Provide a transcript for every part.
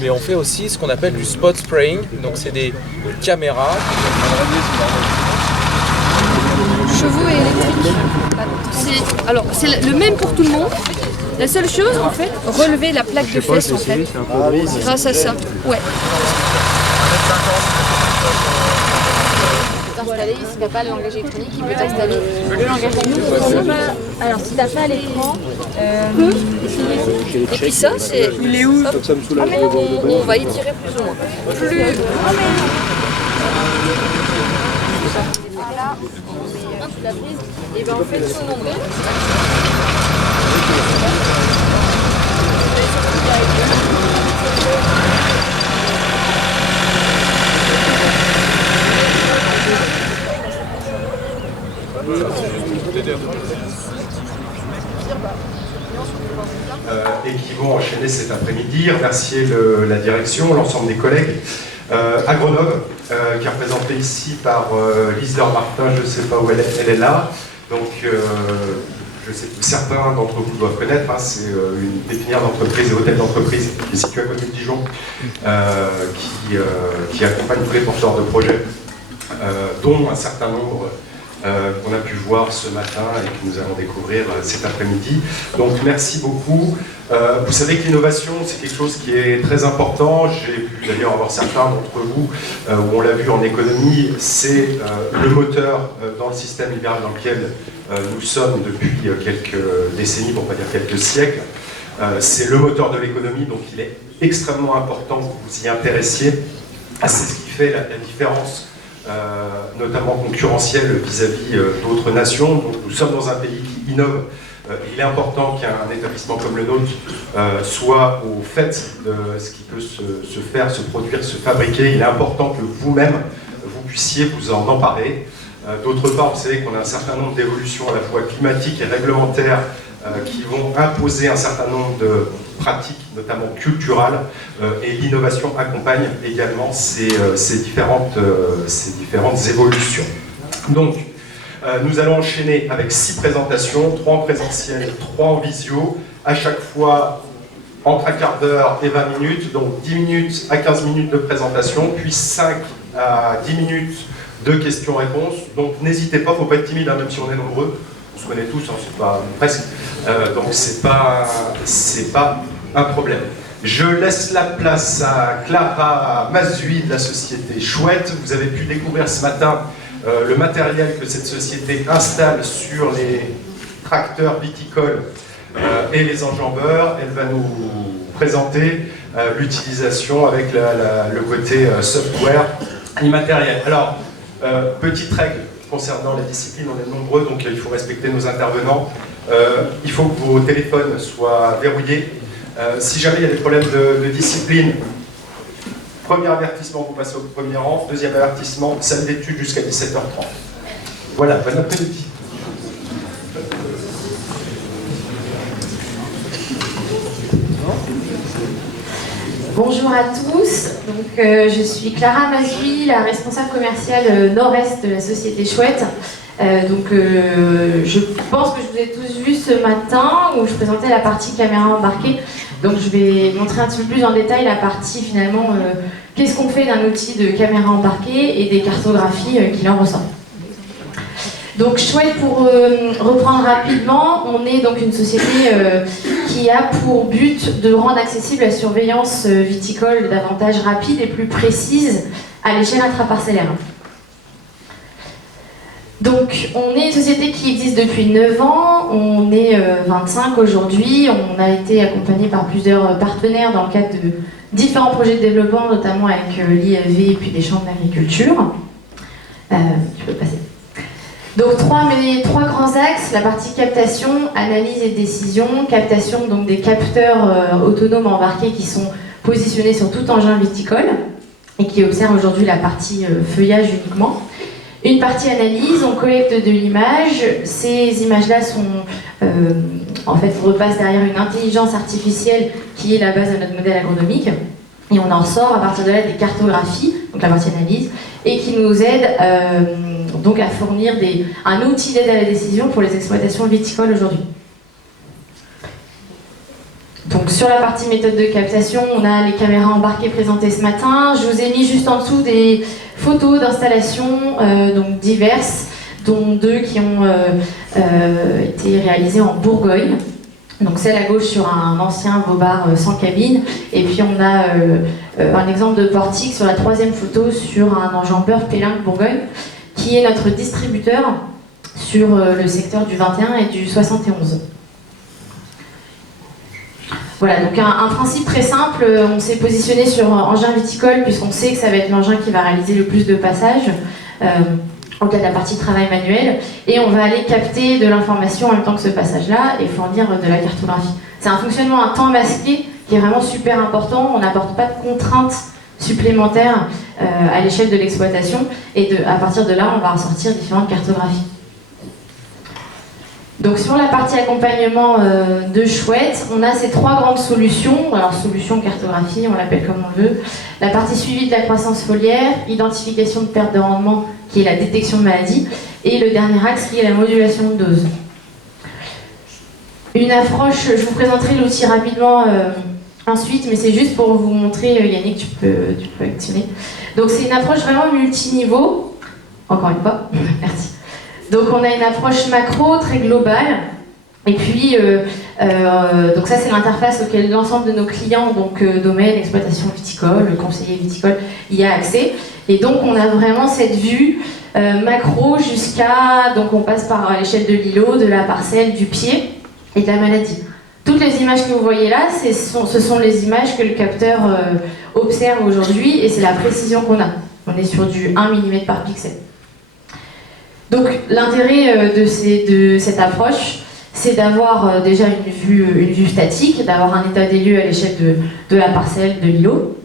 mais on fait aussi ce qu'on appelle du spot spraying. Donc c'est des caméras. Chevaux et électriques. Alors c'est le même pour tout le monde. La seule chose en fait, relever la plaque de fesses en fait. Grâce à ça. Ouais. Installer, si tu n'as pas le langage électronique, il peut t'installer le langage électronique. Alors si tu n'as pas l'écran, Et puis ça, c'est. Il est où? On va y tirer plus ou moins. Plus. là, tu la prises, et bien en fait son nombril. Et qui vont enchaîner cet après-midi, remercier la direction, l'ensemble des collègues à Grenoble, qui est représentée ici par Lise Martin, je ne sais pas où elle est là, donc je sais que certains d'entre vous doivent connaître, hein, c'est une pépinière d'entreprise et hôtel d'entreprise qui est située à côté de Dijon, qui accompagne tous les porteurs de projets, dont un certain nombre qu'on a pu voir ce matin et que nous allons découvrir cet après-midi. Donc merci beaucoup. Vous savez que l'innovation, c'est quelque chose qui est très important. J'ai pu d'ailleurs avoir certains d'entre vous, où on l'a vu en économie, c'est le moteur dans le système libéral dans lequel nous sommes depuis quelques décennies, pour ne pas dire quelques siècles. C'est le moteur de l'économie, donc il est extrêmement important que vous vous y intéressiez. C'est ce qui fait la différence, notamment concurrentielle vis-à-vis d'autres nations. Donc nous sommes dans un pays qui innove. Il est important qu'un établissement comme le nôtre soit au fait de ce qui peut se faire, se produire, se fabriquer. Il est important que vous-même, vous puissiez vous en emparer. D'autre part, vous savez qu'on a un certain nombre d'évolutions à la fois climatiques et réglementaires qui vont imposer un certain nombre de pratiques, notamment culturelles, et l'innovation accompagne également ces différentes évolutions. Donc, nous allons enchaîner avec 6 présentations, 3 en présentiel, 3 en visio, à chaque fois entre un quart d'heure et 20 minutes, donc 10 minutes à 15 minutes de présentation, puis 5 à 10 minutes de questions-réponses. Donc n'hésitez pas, il ne faut pas être timide, hein, même si on est nombreux, on se connaît tous, hein, c'est pas presque, donc c'est pas un problème. Je laisse la place à Clara Mazui de la société Chouette. Vous avez pu découvrir ce matin le matériel que cette société installe sur les tracteurs viticoles et les enjambeurs. Elle va nous présenter l'utilisation avec le côté software immatériel. Alors, petite règle concernant la discipline, on est nombreux, donc il faut respecter nos intervenants. Il faut que vos téléphones soient verrouillés. Si jamais il y a des problèmes de discipline, premier avertissement, vous passez au premier rang. Deuxième avertissement, salle d'études jusqu'à 17h30. Voilà, bon après-midi. Bonjour à tous, donc, je suis Clara Mazui, la responsable commerciale nord-est de la société Chouette. Je pense que je vous ai tous vus ce matin où je présentais la partie caméra embarquée. Donc je vais montrer un petit peu plus en détail la partie finalement, qu'est-ce qu'on fait d'un outil de caméra embarquée et des cartographies qui en ressortent. Donc Chouette, pour reprendre rapidement, on est donc une société qui a pour but de rendre accessible la surveillance viticole davantage rapide et plus précise à l'échelle intraparcellaire. Donc on est une société qui existe depuis 9 ans, on est 25 aujourd'hui, on a été accompagné par plusieurs partenaires dans le cadre de différents projets de développement, notamment avec l'IAV et puis les chambres d'agriculture. Tu peux passer. Donc trois grands axes, la partie captation, analyse et décision. Captation, donc des capteurs autonomes embarqués qui sont positionnés sur tout engin viticole et qui observent aujourd'hui la partie feuillage uniquement. Une partie analyse, on collecte de l'image. Ces images-là repassent derrière une intelligence artificielle qui est la base de notre modèle agronomique. Et on en ressort à partir de là des cartographies, donc la partie analyse, et qui nous aide donc à fournir un outil d'aide à la décision pour les exploitations viticoles aujourd'hui. Donc sur la partie méthode de captation, on a les caméras embarquées présentées ce matin. Je vous ai mis juste en dessous des photos d'installations donc diverses, dont 2 qui ont été réalisées en Bourgogne. Donc celle à gauche sur un ancien Vaubar sans cabine, et puis on a un exemple de portique sur la 3e photo sur un enjambeur Pélingue Bourgogne, qui est notre distributeur sur le secteur du 21 et du 71. Voilà, donc un principe très simple, on s'est positionné sur engin viticole puisqu'on sait que ça va être l'engin qui va réaliser le plus de passages en cas de la partie travail manuel, et on va aller capter de l'information en même temps que ce passage-là et fournir de la cartographie. C'est un fonctionnement à temps masqué qui est vraiment super important, on n'apporte pas de contraintes supplémentaires à l'échelle de l'exploitation, et à partir de là, on va ressortir différentes cartographies. Donc sur la partie accompagnement de chouettes, on a ces 3 grandes solutions. Alors solution, cartographie, on l'appelle comme on veut. La partie suivi de la croissance foliaire, identification de perte de rendement, qui est la détection de maladie, et le dernier axe qui est la modulation de dose. Une approche, je vous présenterai l'outil rapidement ensuite, mais c'est juste pour vous montrer, Yannick, tu peux actionner. Donc c'est une approche vraiment multiniveau, encore une fois, merci. Donc on a une approche macro très globale, et puis donc ça c'est l'interface auquel l'ensemble de nos clients, donc domaine, exploitation viticole, conseiller viticole, y a accès. Et donc on a vraiment cette vue macro jusqu'à, donc on passe par l'échelle de l'îlot, de la parcelle, du pied et de la maladie. Toutes les images que vous voyez là, ce sont les images que le capteur observe aujourd'hui, et c'est la précision qu'on a. On est sur du 1 mm par pixel. Donc l'intérêt de cette approche, c'est d'avoir déjà une vue statique, d'avoir un état des lieux à l'échelle de la parcelle, de l'îlot.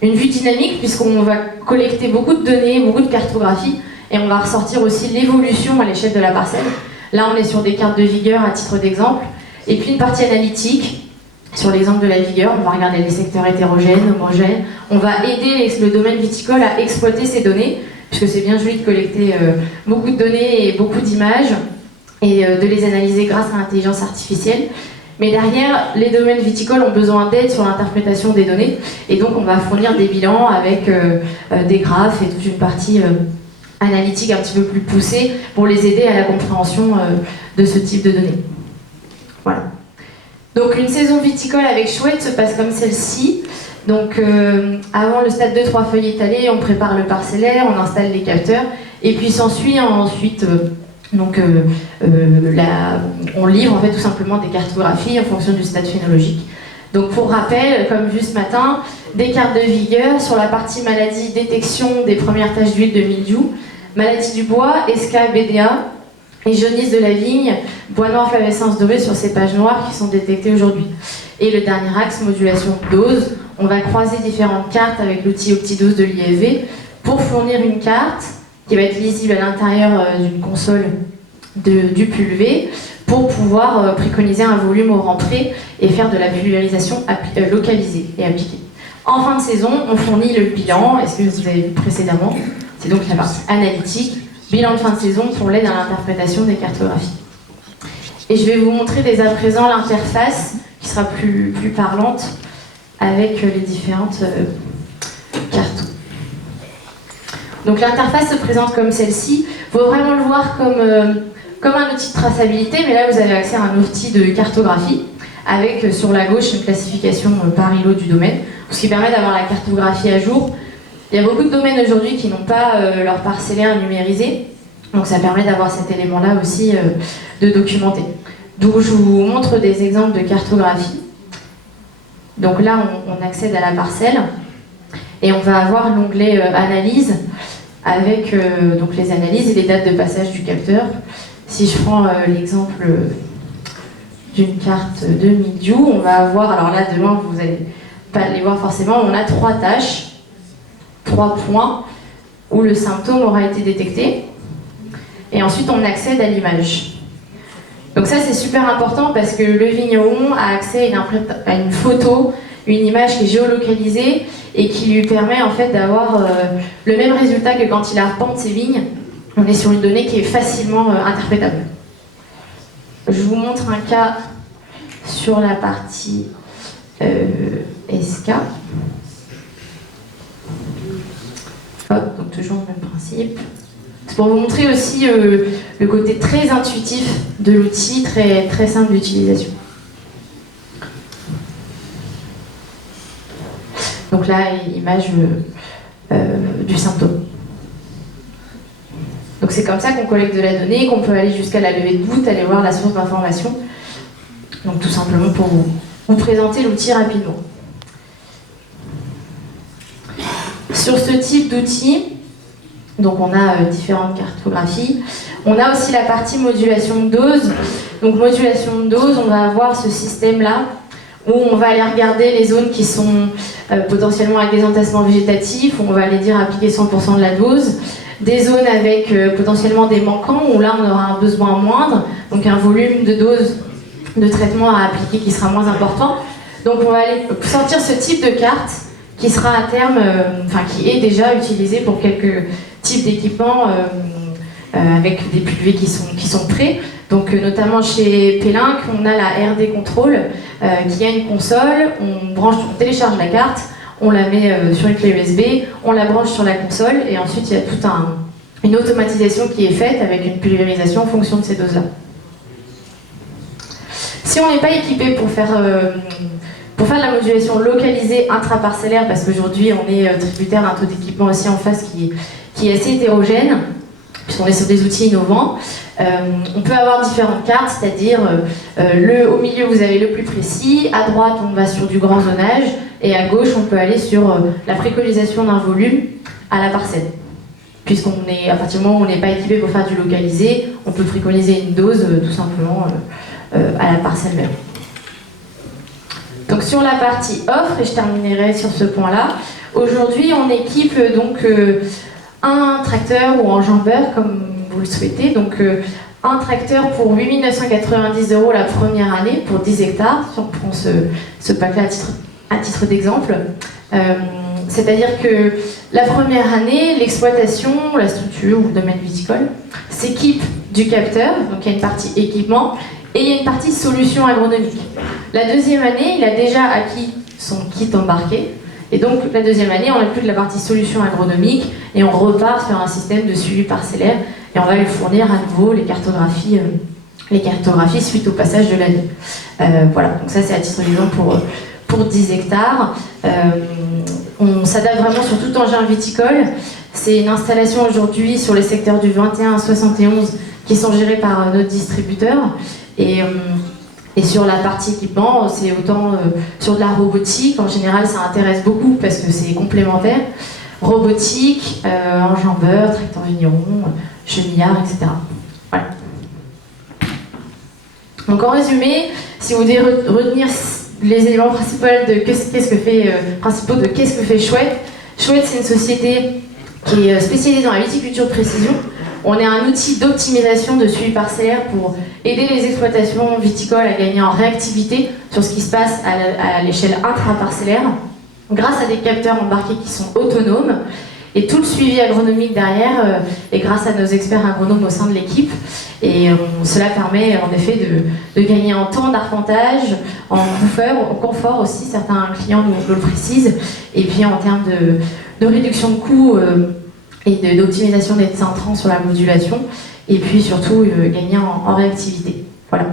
Une vue dynamique, puisqu'on va collecter beaucoup de données, beaucoup de cartographie, et on va ressortir aussi l'évolution à l'échelle de la parcelle. Là, on est sur des cartes de vigueur à titre d'exemple, et puis une partie analytique. Sur l'exemple de la vigueur, on va regarder les secteurs hétérogènes, homogènes. On va aider le domaine viticole à exploiter ces données, puisque c'est bien joli de collecter beaucoup de données et beaucoup d'images, et de les analyser grâce à l'intelligence artificielle. Mais derrière, les domaines viticoles ont besoin d'aide sur l'interprétation des données, et donc on va fournir des bilans avec des graphes et toute une partie analytique un petit peu plus poussée pour les aider à la compréhension de ce type de données. Voilà. Donc une saison viticole avec chouette se passe comme celle-ci. Donc avant le stade 2-3 feuilles étalées, on prépare le parcellaire, on installe les capteurs, et puis s'ensuit ensuite on livre en fait tout simplement des cartographies en fonction du stade phénologique. Donc pour rappel, comme vu ce matin, des cartes de vigueur sur la partie maladie, détection des premières taches d'huile de mildiou, maladie du bois, esca, BDA, et jaunisse de la vigne, bois noir, flavescence dorée sur ces pages noires qui sont détectées aujourd'hui. Et le dernier axe, modulation de dose, on va croiser différentes cartes avec l'outil OptiDose de l'IFV pour fournir une carte qui va être lisible à l'intérieur d'une console du pulvé pour pouvoir préconiser un volume au rentrée et faire de la pulvérisation localisée et appliquée. En fin de saison, on fournit le bilan, est-ce que vous avez vu précédemment, c'est donc la partie analytique, bilan de fin de saison pour l'aide à l'interprétation des cartographies. Et je vais vous montrer dès à présent l'interface qui sera plus parlante avec les différentes cartes. Donc l'interface se présente comme celle-ci. Il faut vraiment le voir comme un outil de traçabilité, mais là vous avez accès à un outil de cartographie avec sur la gauche une classification par îlot du domaine, ce qui permet d'avoir la cartographie à jour. Il y a beaucoup de domaines aujourd'hui qui n'ont pas leur parcellaire numérisé, donc ça permet d'avoir cet élément-là aussi de documenter. Donc je vous montre des exemples de cartographie. Donc là on accède à la parcelle et on va avoir l'onglet analyse avec donc les analyses et les dates de passage du capteur. Si je prends l'exemple d'une carte de mildiou, on va avoir, alors là de loin vous n'allez pas les voir forcément, on a 3 tâches, 3 points où le symptôme aura été détecté, et ensuite on accède à l'image. Donc ça c'est super important parce que le vigneron a accès à une photo, une image qui est géolocalisée et qui lui permet en fait d'avoir le même résultat que quand il arpente ses vignes. On est sur une donnée qui est facilement interprétable. Je vous montre un cas sur la partie SK. Hop, donc toujours le même principe. C'est pour vous montrer aussi le côté très intuitif de l'outil, très, très simple d'utilisation. Donc là, image du symptôme. Donc c'est comme ça qu'on collecte de la donnée, qu'on peut aller jusqu'à la levée de doute, aller voir la source d'information. Donc tout simplement pour vous présenter l'outil rapidement. Sur ce type d'outil, donc on a différentes cartographies. On a aussi la partie modulation de dose. Donc modulation de dose, on va avoir ce système-là où on va aller regarder les zones qui sont potentiellement avec des entassements végétatifs, où on va aller dire appliquer 100% de la dose. Des zones avec potentiellement des manquants, où là on aura un besoin moindre, donc un volume de dose de traitement à appliquer qui sera moins important. Donc on va aller sortir ce type de carte qui sera à terme, qui est déjà utilisé pour quelques types d'équipements avec des PUV qui sont prêts. Donc notamment chez P-Link, on a la RD Control qui a une console, on télécharge la carte, on la met sur une clé USB, on la branche sur la console et ensuite il y a toute une automatisation qui est faite avec une pulvérisation en fonction de ces doses-là. Si on n'est pas équipé pour faire de la modulation localisée intraparcellaire, parce qu'aujourd'hui on est tributaire d'un taux d'équipement aussi en face qui est assez hétérogène, puisqu'on est sur des outils innovants, on peut avoir différentes cartes, c'est-à-dire au milieu vous avez le plus précis, à droite on va sur du grand zonage, et à gauche on peut aller sur la préconisation d'un volume à la parcelle. À partir du moment où on n'est pas équipé pour faire du localisé, on peut préconiser une dose tout simplement à la parcelle même. Donc sur la partie offre, et je terminerai sur ce point-là, aujourd'hui on équipe donc un tracteur ou enjambeur comme vous le souhaitez, donc un tracteur pour 8 990 € la première année pour 10 hectares, si on prend ce pack-là à titre d'exemple. C'est-à-dire que la première année, l'exploitation, la structure ou le domaine viticole s'équipe du capteur, donc il y a une partie équipement, et il y a une partie solution agronomique. La deuxième année, il a déjà acquis son kit embarqué, et donc la deuxième année, on n'a plus de la partie solution agronomique, et on repart sur un système de suivi parcellaire, et on va lui fournir à nouveau les cartographies suite au passage de l'année. Voilà, donc ça c'est à titre d'exemple pour 10 hectares. On s'adapte vraiment sur tout engin viticole. C'est une installation aujourd'hui sur les secteurs du 21 à 71 qui sont gérés par notre distributeur. Et sur la partie équipement, c'est autant sur de la robotique. En général, ça intéresse beaucoup parce que c'est complémentaire. Robotique, enjambeur, tracteur vigneron, chenillard, etc. Voilà. Donc en résumé, si vous devez retenir les éléments principaux de qu'est-ce que fait Chouette. Chouette, c'est une société qui est spécialisée dans la viticulture de précision. On est un outil d'optimisation de suivi parcellaire pour aider les exploitations viticoles à gagner en réactivité sur ce qui se passe à l'échelle intraparcellaire, grâce à des capteurs embarqués qui sont autonomes. Et tout le suivi agronomique derrière est grâce à nos experts agronomes au sein de l'équipe. Et cela permet en effet de gagner en temps d'arpentage, en confort aussi, certains clients nous le précisent, et puis en termes de réduction de coûts et d'optimisation des intrants sur la modulation, et puis surtout gagner en réactivité. Voilà,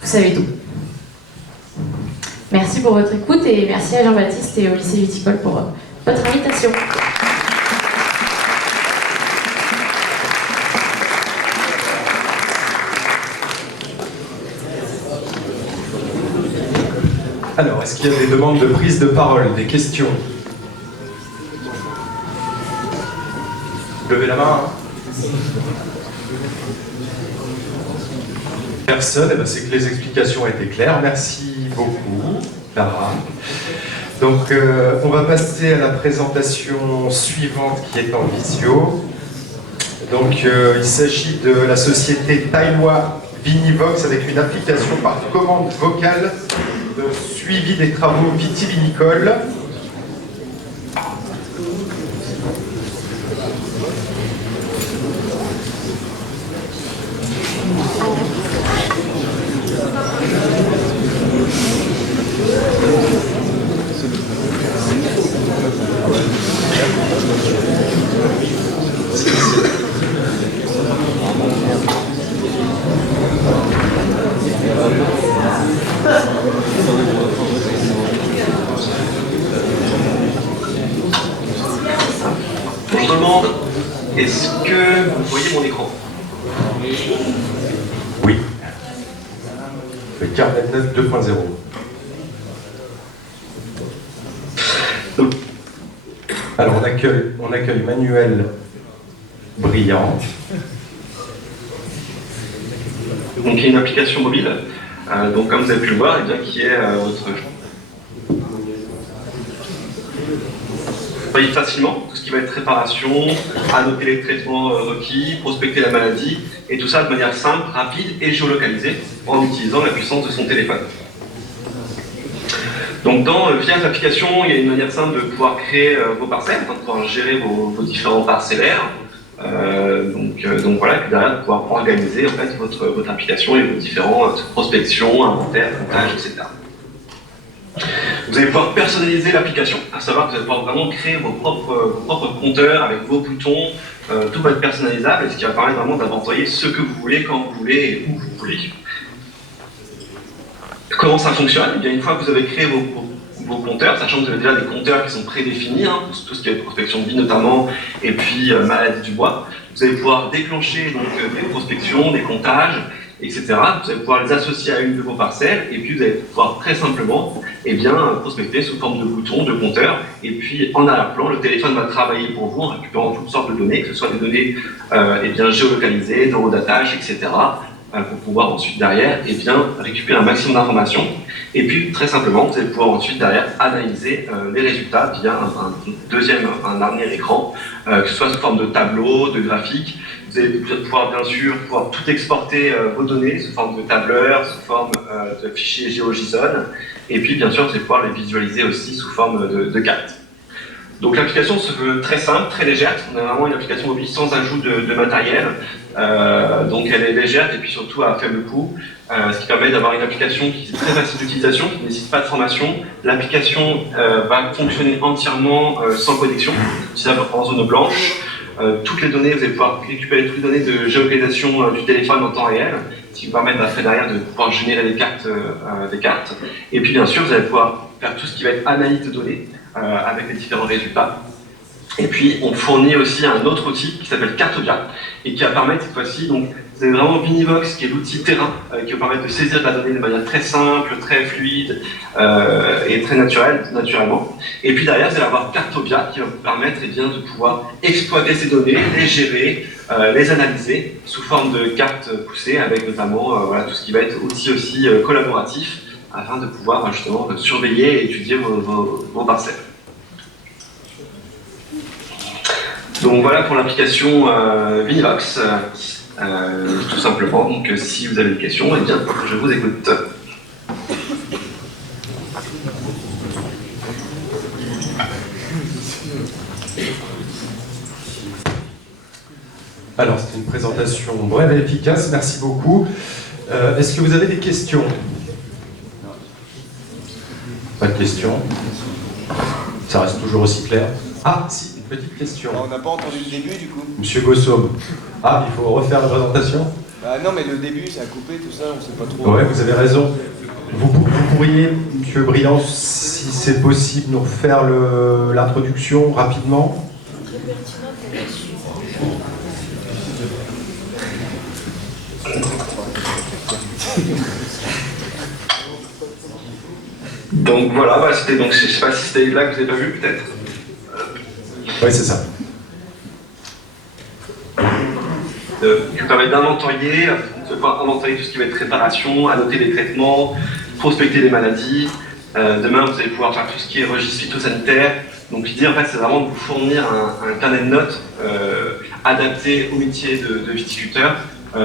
vous savez tout. Merci pour votre écoute et merci à Jean-Baptiste et au lycée viticole pour votre invitation. Alors, est-ce qu'il y a des demandes de prise de parole, des questions? Levez la main. Personne, eh ben, c'est que les explications étaient claires. Merci beaucoup, Clara. Donc, on va passer à la présentation suivante qui est en visio. Donc, il s'agit de la société Taiwa Vinivox avec une application par commande vocale de suivi des travaux vitivinicoles. Est-ce que vous voyez mon écran? Oui. Le carnet de notes 2.0. Alors on accueille Manuel Brillant. Donc il y a une application mobile, donc comme vous avez pu le voir, eh bien, qui est votre... Vous voyez facilement tout ce qui va être réparation, annoter les traitements requis, prospecter la maladie, et tout ça de manière simple, rapide et géolocalisée en utilisant la puissance de son téléphone. Donc via l'application, il y a une manière simple de pouvoir créer vos parcelles, de pouvoir gérer vos différents parcellaires. Donc voilà, et puis derrière de pouvoir organiser en fait votre application et vos différentes prospections, inventaires, comptages, etc. Vous allez pouvoir personnaliser l'application, à savoir que vous allez pouvoir vraiment créer vos propres compteurs avec vos boutons, tout va être personnalisable, et ce qui va permettre vraiment d'inventarier ce que vous voulez, quand vous voulez et où vous voulez. Comment ça fonctionne? Eh bien, une fois que vous avez créé vos compteurs, sachant que vous avez déjà des compteurs qui sont prédéfinis, hein, pour tout ce qui est prospection de vie notamment, et puis maladie du bois, vous allez pouvoir déclencher donc, des prospections, des comptages, etc. Vous allez pouvoir les associer à une de vos parcelles, et puis vous allez pouvoir très simplement prospecter sous forme de boutons, de compteurs, et puis en arrière-plan, le téléphone va travailler pour vous en récupérant toutes sortes de données, que ce soit des données géolocalisées, d'eurodatage, etc., pour pouvoir ensuite derrière récupérer un maximum d'informations. Et puis très simplement, vous allez pouvoir ensuite derrière analyser les résultats via un dernier écran, que ce soit sous forme de tableau, de graphique. Vous allez pouvoir bien sûr tout exporter vos données sous forme de tableur, sous forme de fichiers GeoJSON. Et puis bien sûr, vous allez pouvoir les visualiser aussi sous forme de cartes. Donc l'application se veut très simple, très légère. On a vraiment une application mobile sans ajout de matériel. Donc elle est légère et puis surtout à faible coût, ce qui permet d'avoir une application qui est très facile d'utilisation, qui ne nécessite pas de formation. L'application va fonctionner entièrement sans connexion, utilisable en zone blanche. Toutes les données, vous allez pouvoir récupérer toutes les données de géolocalisation du téléphone en temps réel, ce qui vous permet après derrière de pouvoir générer des cartes. Et puis bien sûr, vous allez pouvoir faire tout ce qui va être analyse de données avec les différents résultats. Et puis on fournit aussi un autre outil qui s'appelle Cartobia et qui va permettre cette fois-ci, donc vous avez vraiment Vinivox qui est l'outil terrain qui va permettre de saisir de la donnée de manière très simple, très fluide et très naturellement. Et puis derrière vous allez avoir Cartobia qui va vous permettre de pouvoir exploiter ces données, les gérer, les analyser sous forme de cartes poussées avec notamment tout ce qui va être aussi collaboratif afin de pouvoir justement surveiller et étudier vos parcelles. Donc voilà pour l'application Vinivox, tout simplement. Donc si vous avez des questions, eh bien, je vous écoute. Alors c'est une présentation brève et efficace, merci beaucoup. Est-ce que vous avez des questions? Pas de questions? Ça reste toujours aussi clair? Ah si, une petite question. On n'a pas entendu le début du coup. Monsieur Gossaume. Ah, il faut refaire la présentation? Non mais le début, ça a coupé, tout ça, on sait pas trop. Ouais, vous avez raison. Vous pourriez, Monsieur Brillant, si c'est possible, nous refaire l'introduction rapidement? Donc voilà, c'était donc, je ne sais pas si c'était là que vous n'avez pas vu peut-être. Oui, c'est ça. Qui permet d'inventarier, de pouvoir inventarier tout ce qui va être réparation, annoter les traitements, prospecter les maladies. Demain, vous allez pouvoir faire tout ce qui est registre phytosanitaire. Donc l'idée, en fait, c'est vraiment de vous fournir un carnet de notes adapté au métier de viticulteur.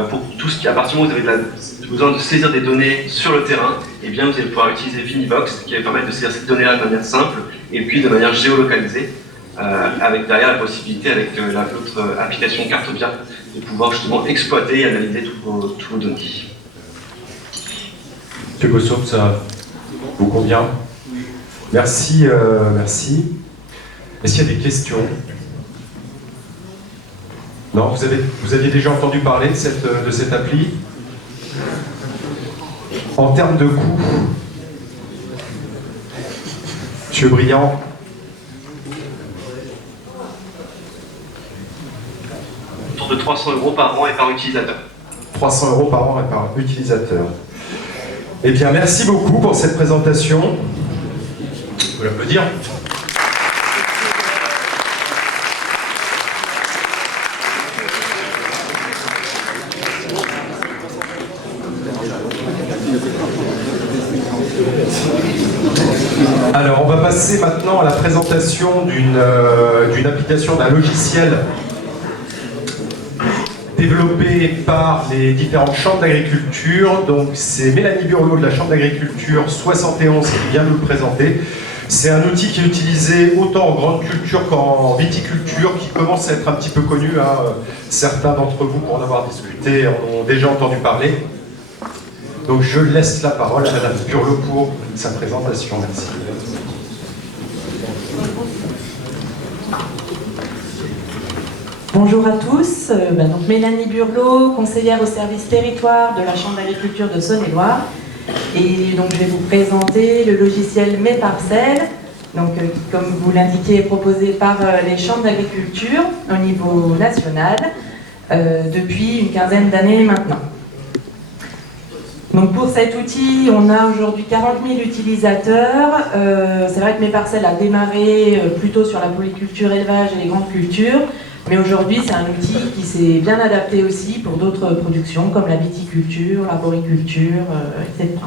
Pour tout ce qui, à partir du moment où vous avez besoin de saisir des données sur le terrain, eh bien, vous allez pouvoir utiliser Vinivox qui va permettre de saisir ces données-là de manière simple et puis de manière géolocalisée, avec derrière la possibilité, avec l'autre application Cartobia, de pouvoir justement exploiter et analyser toutes vos données. Monsieur Gossaume, ça vous convient? Merci, merci. Est-ce qu'il y a des questions? Non, vous aviez déjà entendu parler de cette appli? En termes de coût, Monsieur Brillant? 300 € par an et par utilisateur. 300 € par an et par utilisateur. Eh bien, merci beaucoup pour cette présentation. Vous pouvez l'applaudir. Alors, on va passer maintenant à la présentation d'une application, d'un logiciel développé par les différentes chambres d'agriculture. Donc, c'est Mélanie Burlot de la chambre d'agriculture 71 qui vient nous le présenter. C'est un outil qui est utilisé autant en grande culture qu'en viticulture, qui commence à être un petit peu connu. Certains d'entre vous, pour en avoir discuté, en ont déjà entendu parler. Donc, je laisse la parole à Madame Burlot pour sa présentation. Merci. Bonjour à tous, donc Mélanie Burlot, conseillère au service territoire de la Chambre d'agriculture de Saône-et-Loire. Et donc je vais vous présenter le logiciel Mes Parcelles, donc, qui, comme vous l'indiquez, est proposé par les chambres d'agriculture au niveau national depuis une quinzaine d'années maintenant. Donc pour cet outil, on a aujourd'hui 40 000 utilisateurs. C'est vrai que Mes Parcelles a démarré plutôt sur la polyculture, élevage et les grandes cultures. Mais aujourd'hui, c'est un outil qui s'est bien adapté aussi pour d'autres productions comme la viticulture, l'arboriculture, etc.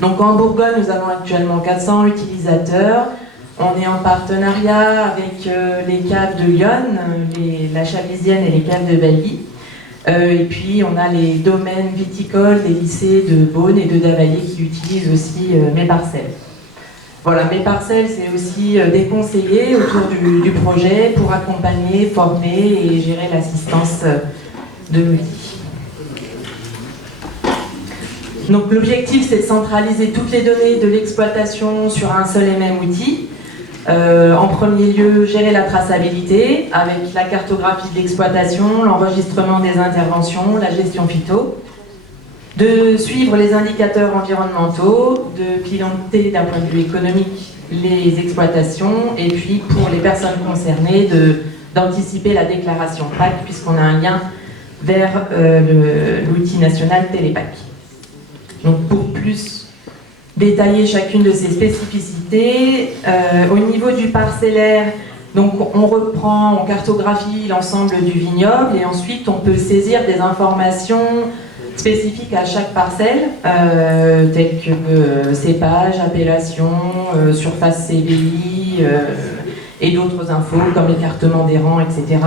Donc en Bourgogne, nous avons actuellement 400 utilisateurs. On est en partenariat avec les caves de Lyon, la Chavisienne et les caves de Bailly. Et puis on a les domaines viticoles des lycées de Beaune et de Davallée qui utilisent aussi Mes Parcelles. Voilà, Mes Parcelles, c'est aussi des conseillers autour du projet pour accompagner, former et gérer l'assistance de l'outil. Donc l'objectif, c'est de centraliser toutes les données de l'exploitation sur un seul et même outil. En premier lieu, gérer la traçabilité avec la cartographie de l'exploitation, l'enregistrement des interventions, la gestion phyto. De suivre les indicateurs environnementaux, de piloter d'un point de vue économique les exploitations et puis pour les personnes concernées d'anticiper la déclaration PAC puisqu'on a un lien vers l'outil national Télépac. Donc pour plus détailler chacune de ces spécificités, au niveau du parcellaire, donc on reprend, on cartographie l'ensemble du vignoble et ensuite on peut saisir des informations spécifiques à chaque parcelle, telles que cépage, appellation, surface CBI et d'autres infos comme l'écartement des rangs, etc.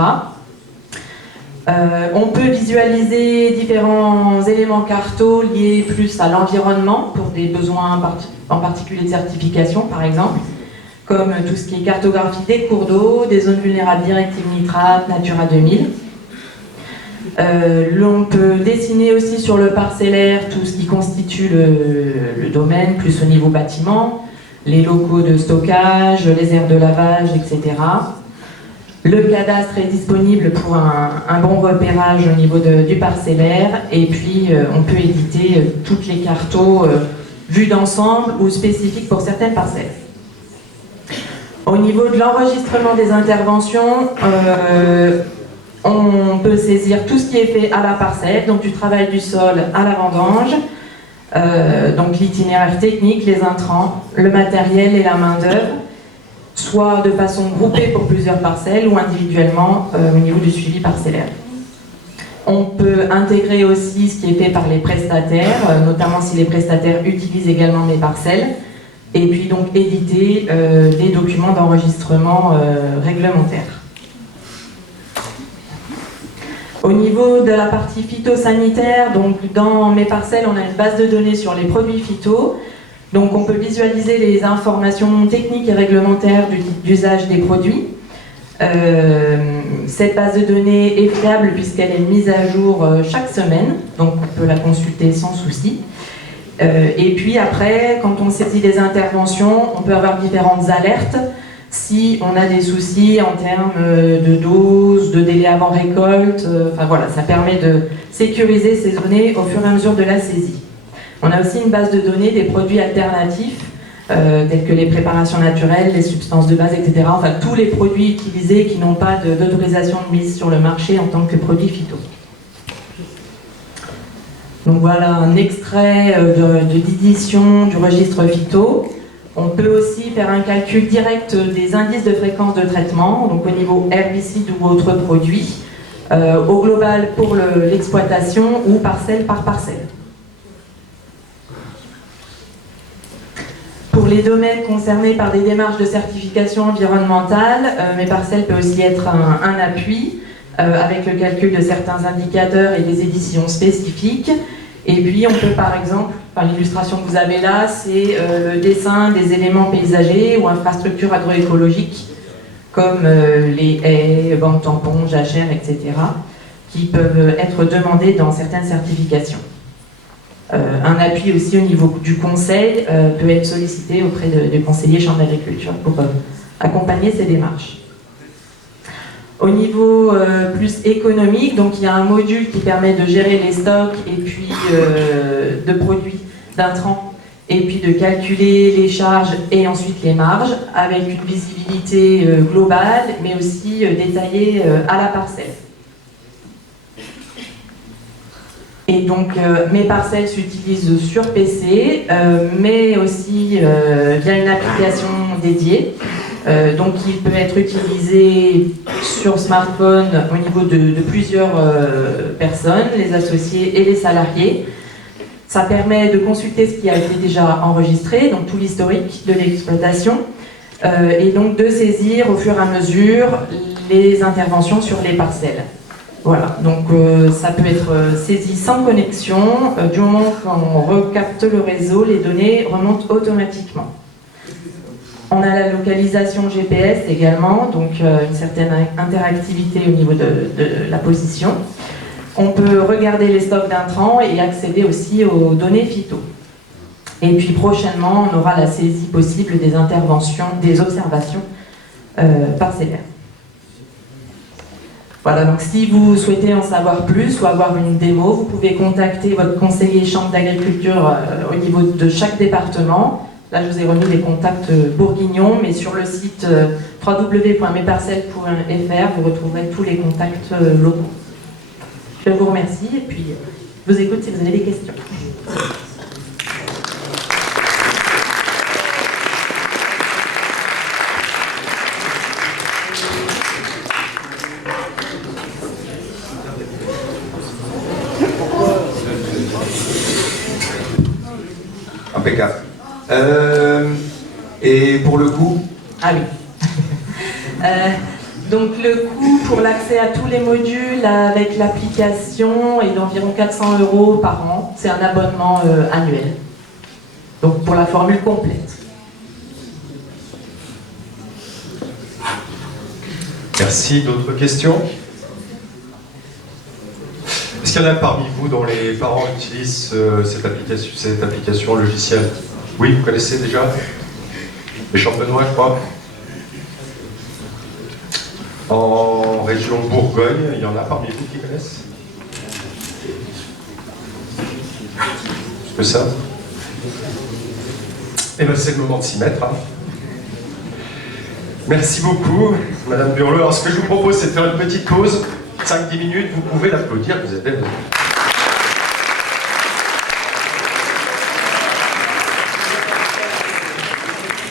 On peut visualiser différents éléments carto liés plus à l'environnement pour des besoins en particulier de certification par exemple, comme tout ce qui est cartographie des cours d'eau, des zones vulnérables directives nitrates, Natura 2000. L'on peut dessiner aussi sur le parcellaire tout ce qui constitue le domaine, plus au niveau bâtiment, les locaux de stockage, les aires de lavage, etc. Le cadastre est disponible pour un bon repérage au niveau du parcellaire et puis on peut éditer toutes les cartos vues d'ensemble ou spécifiques pour certaines parcelles. Au niveau de l'enregistrement des interventions, on peut saisir tout ce qui est fait à la parcelle, donc du travail du sol à la vendange, donc l'itinéraire technique, les intrants, le matériel et la main-d'œuvre, soit de façon groupée pour plusieurs parcelles ou individuellement au niveau du suivi parcellaire. On peut intégrer aussi ce qui est fait par les prestataires, notamment si les prestataires utilisent également Mes Parcelles, et puis donc éditer des documents d'enregistrement réglementaires. Au niveau de la partie phytosanitaire, donc dans Mes Parcelles, on a une base de données sur les produits phyto. Donc on peut visualiser les informations techniques et réglementaires d'usage des produits. Cette base de données est fiable puisqu'elle est mise à jour chaque semaine, donc on peut la consulter sans souci. Et puis après, quand on saisit des interventions, on peut avoir différentes alertes si on a des soucis en termes de dose, de délai avant récolte. Enfin voilà, ça permet de sécuriser ces données au fur et à mesure de la saisie. On a aussi une base de données des produits alternatifs tels que les préparations naturelles, les substances de base, etc. Enfin, tous les produits utilisés qui n'ont pas d'autorisation de mise sur le marché en tant que produits phyto. Donc voilà un extrait d'édition du registre phyto. On peut aussi faire un calcul direct des indices de fréquence de traitement, donc au niveau herbicide ou autres produits, au global pour l'exploitation ou parcelle par parcelle. Pour les domaines concernés par des démarches de certification environnementale, MesParcelles peut aussi être un appui avec le calcul de certains indicateurs et des éditions spécifiques. Et puis on peut par exemple, l'illustration que vous avez là, c'est le dessin des éléments paysagers ou infrastructures agroécologiques comme les haies, bandes tampons, jachères, etc. qui peuvent être demandés dans certaines certifications. Un appui aussi au niveau du conseil peut être sollicité auprès du conseiller chambre d'agriculture pour accompagner ces démarches. Au niveau plus économique, donc il y a un module qui permet de gérer les stocks et puis de produits d'intrants et puis de calculer les charges et ensuite les marges avec une visibilité globale mais aussi détaillée à la parcelle. Et donc MesParcelles s'utilisent sur PC mais aussi via une application dédiée. Donc il peut être utilisé sur smartphone au niveau de plusieurs personnes, les associés et les salariés. Ça permet de consulter ce qui a été déjà enregistré, donc tout l'historique de l'exploitation, et donc de saisir au fur et à mesure les interventions sur les parcelles. Voilà, donc ça peut être saisi sans connexion, du moment qu'on recapte le réseau, les données remontent automatiquement. On a la localisation GPS également, donc une certaine interactivité au niveau de la position. On peut regarder les stocks d'intrants et accéder aussi aux données phyto. Et puis prochainement, on aura la saisie possible des interventions, des observations parcellaires. Voilà, donc si vous souhaitez en savoir plus ou avoir une démo, vous pouvez contacter votre conseiller chambre d'agriculture au niveau de chaque département. Là, je vous ai remis les contacts bourguignons, mais sur le site www.mesparcelles.fr, vous retrouverez tous les contacts locaux. Je vous remercie et puis je vous écoute si vous avez des questions. Impeccable. Et pour le coût? Ah oui. Donc le coût pour l'accès à tous les modules avec l'application est d'environ 400 € par an. C'est un abonnement annuel. Donc pour la formule complète. Merci. D'autres questions? Est-ce qu'il y en a parmi vous dont les parents utilisent cette application logicielle? Oui, vous connaissez déjà? Les Champenois, je crois. En région Bourgogne, il y en a parmi vous qui connaissent? C'est ça? Eh bien, c'est le moment de s'y mettre. Hein. Merci beaucoup, Madame Burlot. Alors, ce que je vous propose, c'est de faire une petite pause. 5-10 minutes, vous pouvez l'applaudir, vous êtes